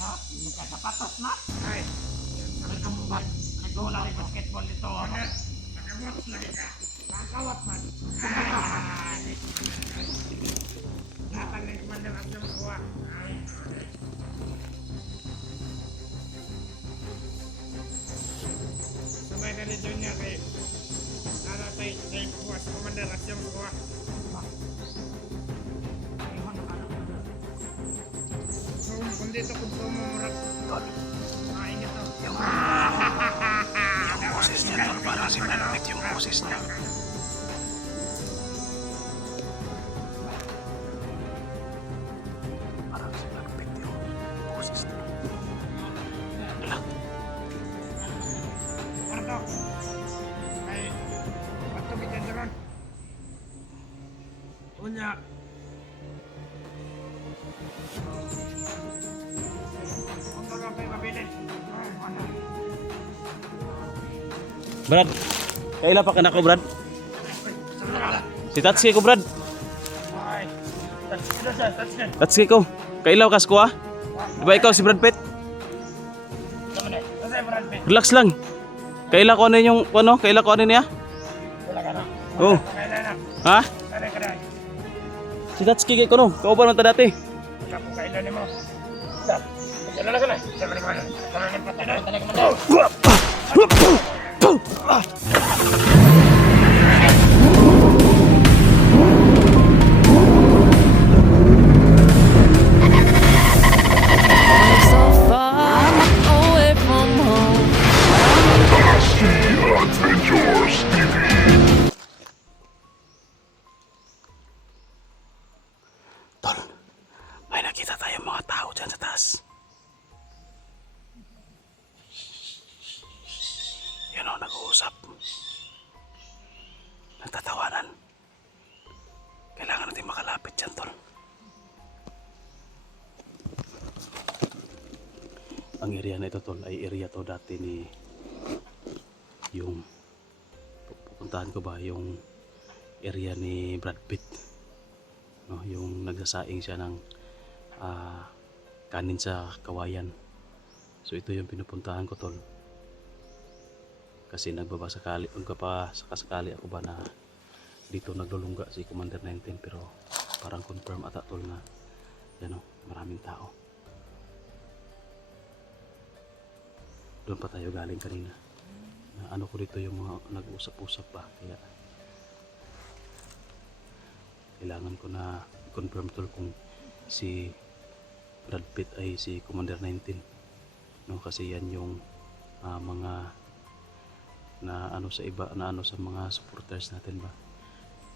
Ya, nagkasapatos na. Ay, Nagkambat. Nagula ng basketball dito. nakamot lagi ka. Nakakawat man. Natang na commander at yung kuha. Sabay na ni Junior kay naratay kay kuha sa commander at yung kuha. So, kung dito kung sumumurap, mainit to. Yung boses niya tol, parang si Brad Pitt yung boses niya. Parang si Brad Pitt yung boses niya. Wala. Ano to? Ay, bato kita doon. Unya. Ano lang kayo mabilis? Brad, kaila pa ka na ko, Brad? Si Tatsuki ko, Brad. Ay, that's siya, that's good. Tatsuki ko. Kailaw kas ko, ah. Di ba ikaw si Brad Pitt? Naman eh. Kasi Brad Pitt. Relax lang. Kaila ko ano yung, ano? Kaila ko ano niya? Wala ka na. Oh. Kailan na. Ha? Kailan ka na. Si Tatsuki kay ko, no? Kauban mo ta dati. Wala po kailan mo. Stop. Kailan ka na. Sabi ko na. Kailan ka pati na. Talaga mo. So far away from home. Tol, may nakita tayong mga tao dyan sa taas. Yun o, nag-uusap. Nagtatawanan. Kailangan natin makalapit dyan, Tol. Ang area na ito, Tol, ay area to dati ni yung pupuntahan ko ba yung area ni Brad Pitt, no? Yung nagsasaing siya ng kanin sa kawayan. So ito yung pinupuntahan ko, Tol, kasi nagbabasakali ako ba na dito naglulungga si Commander 19, pero parang confirm ata, Tol, na yan o, maraming tao. Doon pa tayo galing kanina. Ano ko dito yung mga nag-usap-usap pa, kaya kailangan ko na confirm, Tol, kung si Brad Pitt ay si Commander 19, no? Kasi yan yung mga na ano sa iba, na ano sa mga supporters natin ba,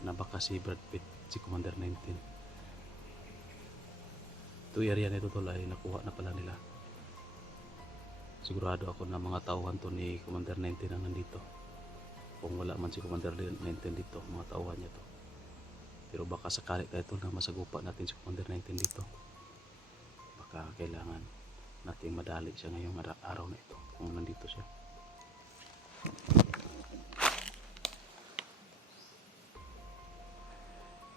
na baka si Brad Pitt si Commander 19. Ito area nito, Tol, ay nakuha na pala nila. Sigurado ako na mga tauhan to ni Commander 19 ang nandito. Kung wala man si Commander 19 dito, mga tauhan niya to. Pero baka sakali tayo, Tol, na masagupa natin si Commander 19 dito. Baka kailangan nating madali siya ngayong araw na ito kung nandito siya.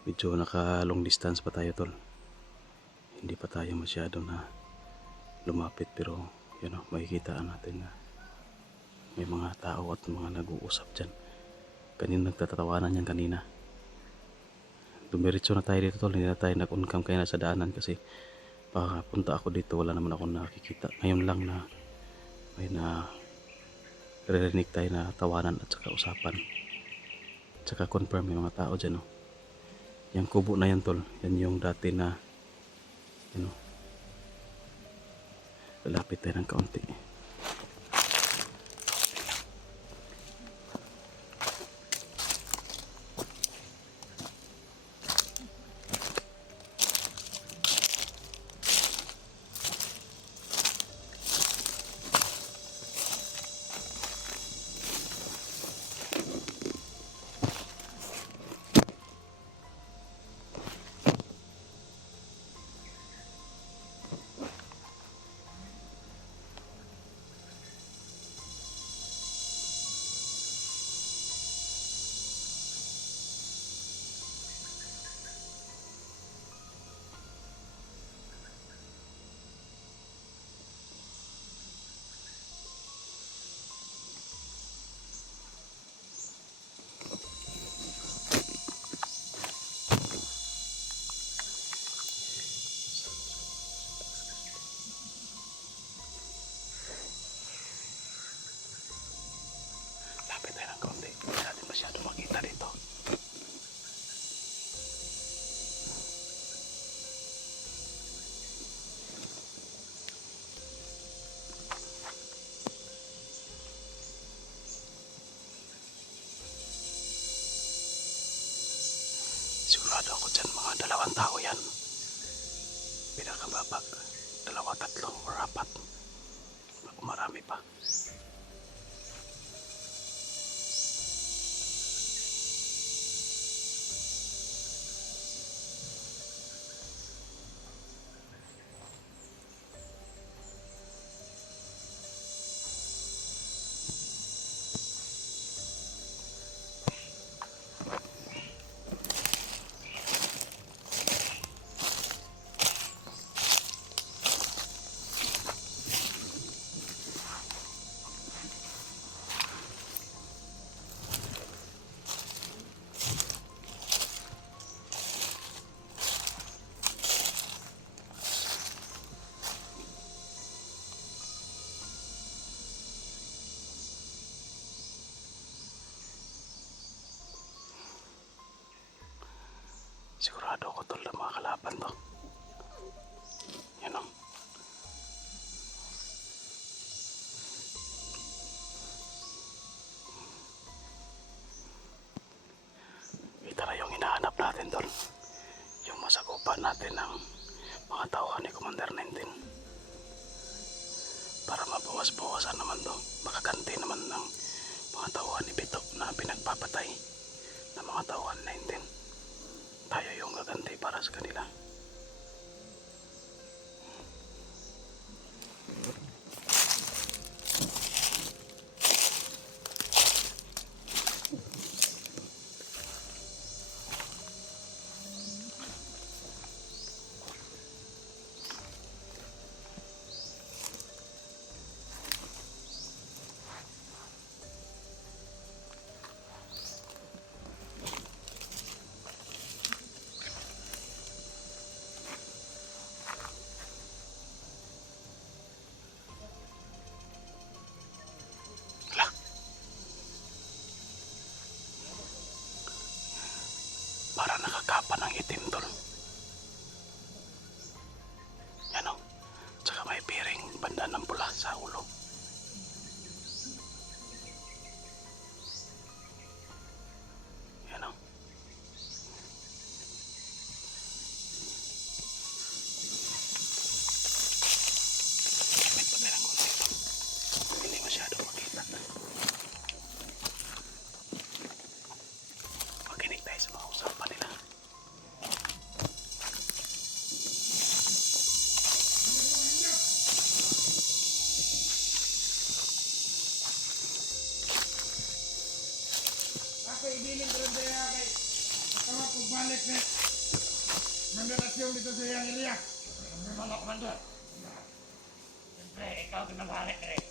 Medyo naka long distance pa tayo, Tol. Hindi pa tayo masyado na lumapit, pero yun o, makikita natin na may mga tao at mga nag-uusap dyan. Kanina nagtatawanan yan kanina. Dumiritso na tayo dito, Tol. Hindi na tayo nag-uncam kaya nasa daanan, kasi pagpunta ako dito wala naman ako nakikita. Ngayon lang na may na ririnig tayo na tawanan at saka usapan. At saka confirm may mga tao dyan, o. Yung kubo na yan, Tol, yan yung dati na lalapit tayo ng kaunti. tao yan. Pinakababa, 2, 3, or 4. Baka marami pa. Sigurado ko tol na mga kalaban to. Yan o. Ito na yung hinahanap natin tol. Yung masagupan natin ng mga tauhan ni Commander 19. Para mabawas-bawasan naman to. Makaganti naman ng mga tauhan ni Bito na pinagpapatay ng mga tauhan 19. Tayo yung gaganti para sa kanila. Para nakakapa ng itim tol. Yan o. Tsaka may piring banda ng pula sa ulo. Yan o. May patay ng konti tol. Hindi masyado makita. Makinig tayo sa mga usapan nila. Ako ibilin ko rin tayo kay tawag ko balik na mandarasyon dito sa iyang iliya. Ano, Commander? Siyempre, ikaw pinabalik eh.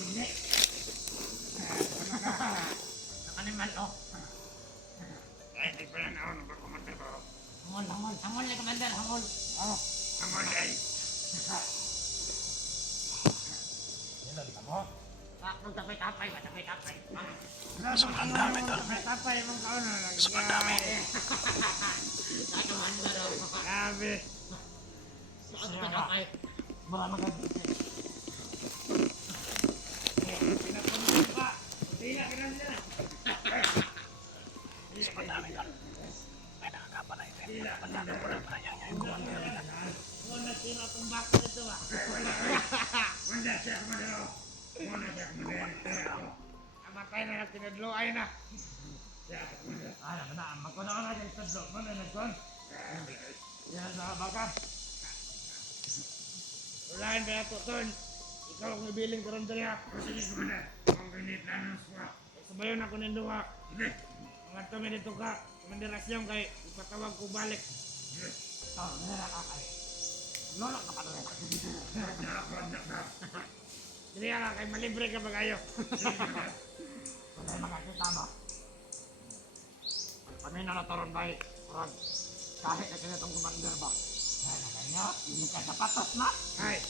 Hindi. Nakaliman, oh. Ay, di pa na ako nagpakumanda ko. Hangol, ni Commander, hangol. Oh. Ang magay. Magtapay-tapay. Sobrang dami tol. Tapay mong kaon na lang. Sobrang dami. Commander, oh. Grabe. Magtapay. Baka magagawin. Pinapunta pa. Tila ka lang dyan. Sobrang dami tol. May nakakapa na itim. Bandang pula para yan yung Commander nila. Muna sino itong bako nito, ah. Munda siya kumanda. Amatay na lang tinadloay na. Ano na, magkuna ka na dyan sa blog mo na nagkon. Yan sa baka. Ulahin ba ito, Ton? Ikaw ang nabiling ko rin dyan. Sige, kumanda. Ang ganit na nang suwa. Sabayon ako ng duha. Mga tumi dito ka. Kumandirasyon kay ipatawag ko balik. Oh, nila ka kay. Lolok ka pa doon. Dili ka kay malibre ka ba kayo? Kung tayo magkakita mo. Kami na nataron ba Rod? Kahit na kinitong Commander ba? Kaya na kayo, hindi ka sapatos na. Ay,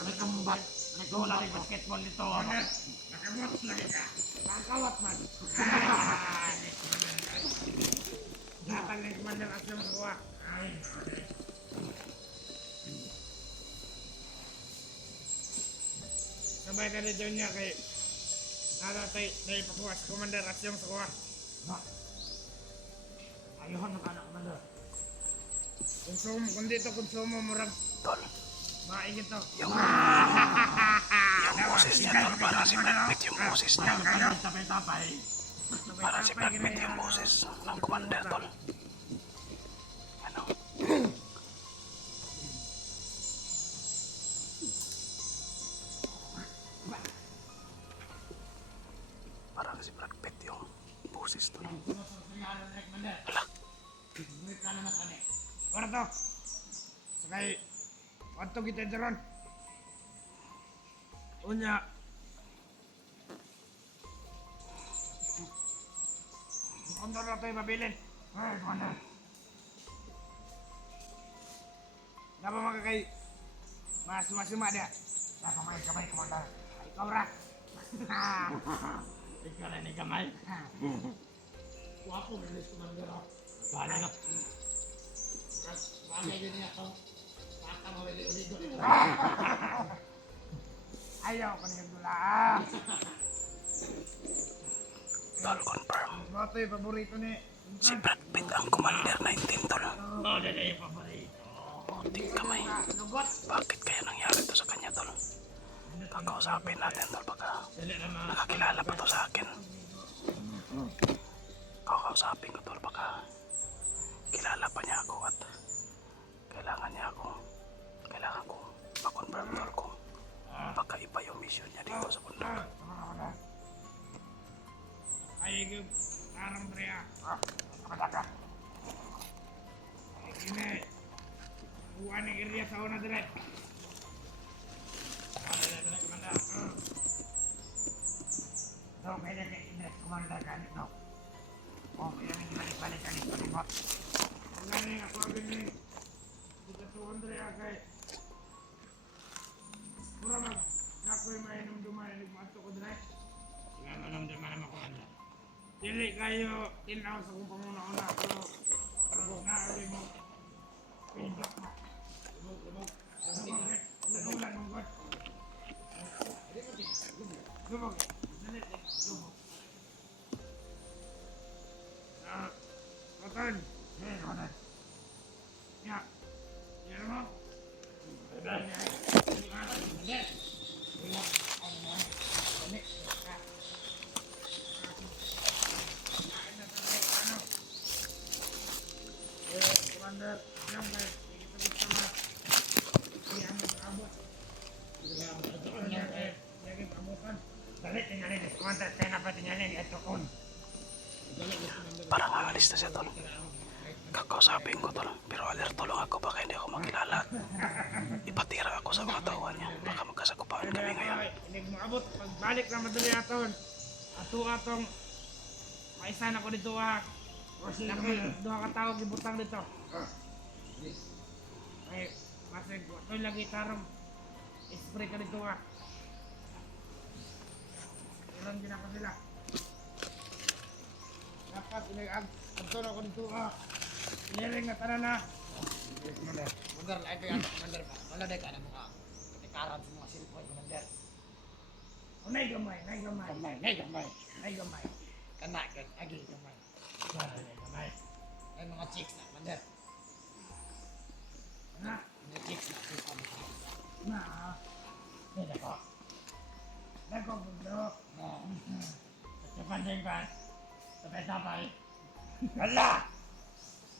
May kumbat. Nagula rin basketball nito. nakabot lagi ka. Nakakawat man. Dapat na kumandirasyon ko. Ay, sabay ka dito niya kay nalatay na ipakuha sa Commander Asyong sa kuha. Ayun na ka na, Commander. Konsumo, kung dito konsumo murag Tol, maingit to. yung boses niya tol, para si Brad Pitt yung boses niya. Tapay-tapay. Para si Brad Pitt yung boses ng commander tol. Ano? Para si Brad Pitt yung boses tol. Ala, Para to. Sakay, wato kita jaron. Unya. Kondor na tayo mabilin. Ay, Commander. Napa makakay masuma-suma dia. Kamay, Commander. Ikaw ra. Ikaw na ni kamay. Wapo, Milis Commander. Bahala na. Bagay din niya ito. Baka mawili-uligo. Ayaw ko niyang dula. tol confirm. Mga yung paborito ni. Si Brad Pitt ang commander 19 tol. Oh, na yung paborito. Kunting kamay. Lugot. Bakit kaya nangyari to sa kanya tol? Kakausapin natin tol baka Dali na mga. nakakilala pa to sa akin. Kakausapin ko tol baka kilala pa niya ako at kailangan ko ma-confirm tol kung baka iba yung mission niya dito sa bundok. Ay, tarang Drea. Kamadaga. Ay, kini. Buwan ng area sa una dire. Dali, Commander. So, pwede ka Milis Commander ganit, no? Oh, pwede may balik-balik ganit. Palimot. Ang galing ako ang galing. Dito sa Drea kay. Pura mag. Nako'y mainom dumayan. Nagmato ko dire. Sige, manong din man naman, Commander. Dili kayo tinaw sa kung pamuna-una. Pero naaali mo. Pindot mo. Lumog. Nagulan mong god. Lumog. Dali. Lumog. Koton. Sige, Commander. Ya. Yan mo. Commander, yan guys. Sige pa gusto mo. Hindi ang mag-abot. Lagi pabukan. Dali, tingnan ni Commander. Kaya na pa tingnan ni ito kon. Parang aalis na siya tol. Kakausapin ko tol. Pero alerto lang ako baka hindi ako makilala. Ipatira ako sa mga tawa niya. Baka magkasagupaan kami ngayon. Hindi mo abot. Pagbalik na madali aton. Ato atong maisan ako dito ha. Duha ka tao gibutang dito. Ay, masig. Ito lagi tarong. Spray ka dito ha. Ilan din ako sila. Dapat inag-ag. Agton ako dito ha. Iniring na tanan na. Commander, lahat ko yan, Commander ba? Wala na ka na mga ikaran sa mga silpoy, Commander. Nay gamay, nay gamay. Gamay. Nay gamay. Kana, agi, gamay. Gamay. Ay, mga chicks na, Commander. Na, Mga chicks na, silpoy. na. Hindi ko. Nagkabundok. Sa panding ka, tapay-tapay. Hala!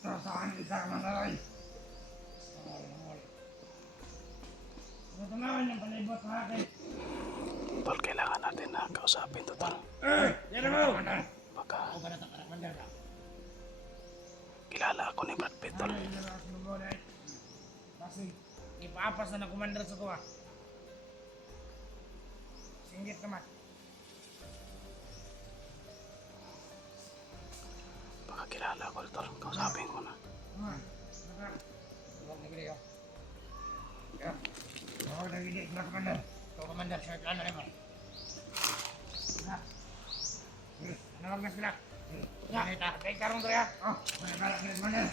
Saan isa manaloy? Natunawan yung palibot sa akin. Tol, kailangan natin na kausapin to tol. Yan mo! Baka Ako ba na ito, Commander ka? kilala ako ni Brad Pitt tol. Ano yung lalaki ng gulay? Kasi, ipaapas na na commander sa kuha. Singgit naman. Baka kilala ako tol. Kausapin ko na. Huwag nagili ko. Huwag nagili, mga Commander. Ito, Commander, sa plano rin mo. Nawag na sila. Ya, Kay karong to ya. oh, may balak na, Commander.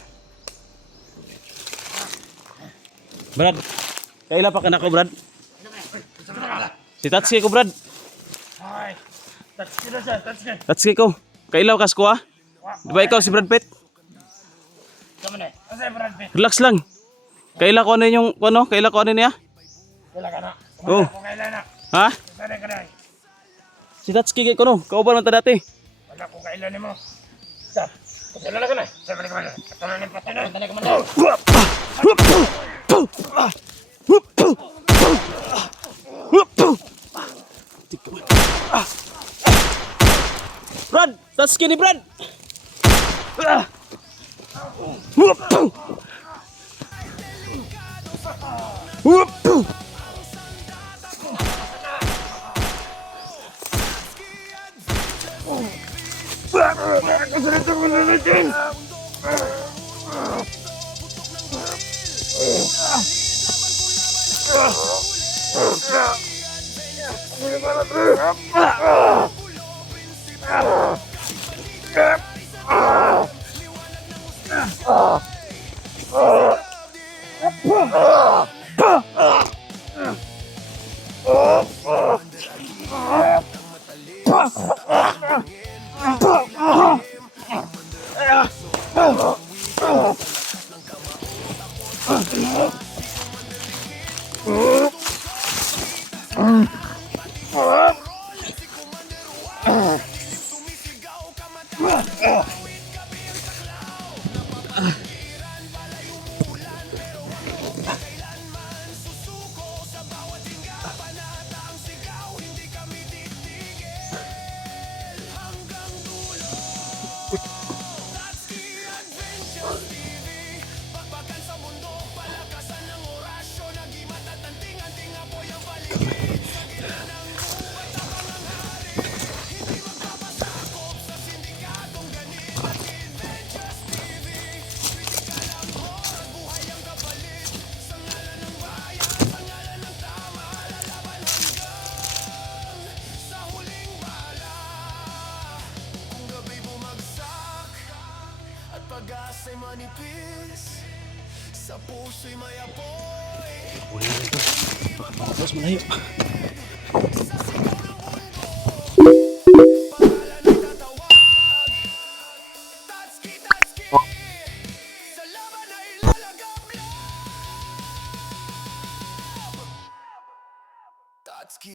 Brad, kailan pa ka na ko Brad? Sa ka Si Tatsuki ko, Brad. Ay, touch na siya, touch ka. Tatsuki ko. Kailaw kas ko, ha? Di ba ikaw si Brad Pitt? Kamu na, asa yung Brad Pitt? Relax lang. Kaila ko ano yung, ano? Kaila ko ano niya? Wala ka na. Oh. Wala ko kailan na. Ha? Sana ka na. Si Tatsuki kay ko, no? Kauban man ta dati. Wala ko kailan ni mo. Sa, kusala na ka na. Sa balik ka na. Katulad ng pati na. Dali ka man na. Brad! Tatsuki ni Brad! Pag-asa'y manipis, sa puso'y may apoy. Tapos malayo.